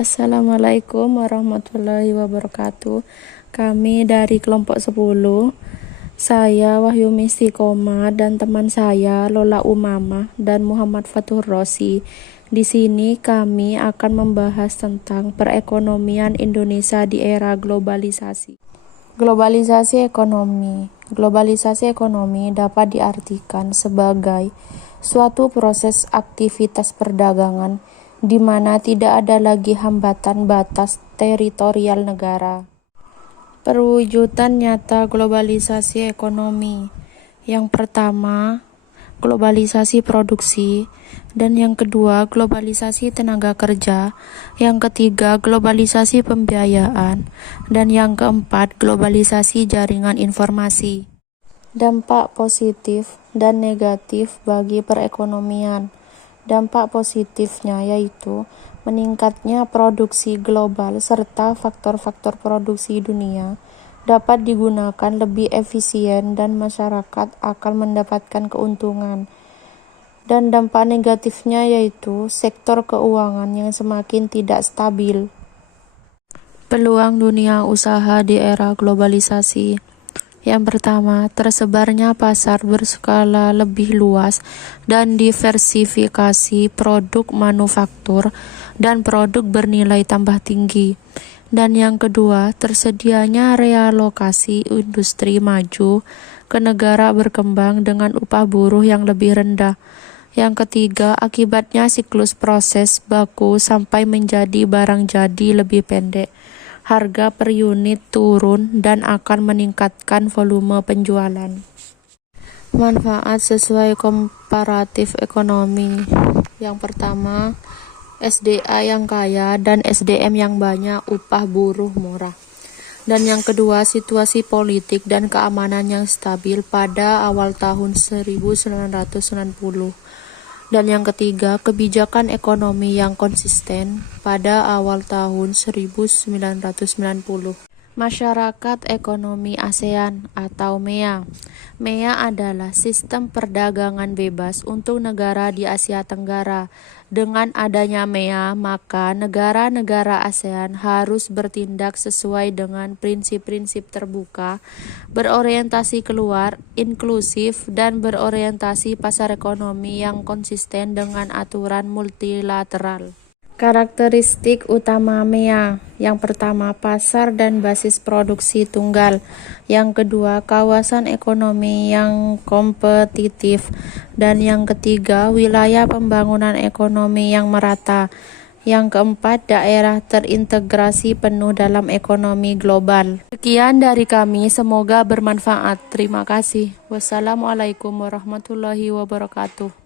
Assalamualaikum warahmatullahi wabarakatuh. Kami dari kelompok 10. Saya Wahyumi Istiqomah dan teman saya Lola Umamah dan Muhammad Fatur Rosi. Di sini kami akan membahas tentang perekonomian Indonesia di era globalisasi. Globalisasi ekonomi. Globalisasi ekonomi dapat diartikan sebagai suatu proses aktivitas perdagangan di mana tidak ada lagi hambatan batas teritorial negara. Perwujudan nyata globalisasi ekonomi. Yang pertama, globalisasi produksi, dan yang kedua, globalisasi tenaga kerja, yang ketiga, globalisasi pembiayaan, dan yang keempat, globalisasi jaringan informasi. Dampak positif dan negatif bagi perekonomian. Dampak positifnya yaitu meningkatnya produksi global serta faktor-faktor produksi dunia dapat digunakan lebih efisien dan masyarakat akan mendapatkan keuntungan. Dan dampak negatifnya yaitu sektor keuangan yang semakin tidak stabil. Peluang dunia usaha di era globalisasi. Yang pertama, tersebarnya pasar berskala lebih luas dan diversifikasi produk manufaktur dan produk bernilai tambah tinggi. Dan yang kedua, tersedianya realokasi industri maju ke negara berkembang dengan upah buruh yang lebih rendah. Yang ketiga, akibatnya siklus proses baku sampai menjadi barang jadi lebih pendek. Harga per unit turun dan akan meningkatkan volume penjualan. Manfaat sesuai komparatif ekonomi. Yang pertama, SDA yang kaya dan SDM yang banyak, upah buruh murah. Dan yang kedua, situasi politik dan keamanan yang stabil pada awal tahun 1990. Dan yang ketiga, kebijakan ekonomi yang konsisten pada awal tahun 1990. Masyarakat Ekonomi ASEAN atau MEA. MEA adalah sistem perdagangan bebas untuk negara di Asia Tenggara. Dengan adanya MEA, maka negara-negara ASEAN harus bertindak sesuai dengan prinsip-prinsip terbuka, berorientasi keluar, inklusif, dan berorientasi pasar ekonomi yang konsisten dengan aturan multilateral. Karakteristik utama MEA. Yang pertama, pasar dan basis produksi tunggal. Yang kedua, kawasan ekonomi yang kompetitif. Dan yang ketiga, wilayah pembangunan ekonomi yang merata. Yang keempat, daerah terintegrasi penuh dalam ekonomi global. Sekian dari kami, semoga bermanfaat. Terima kasih. Wassalamualaikum warahmatullahi wabarakatuh.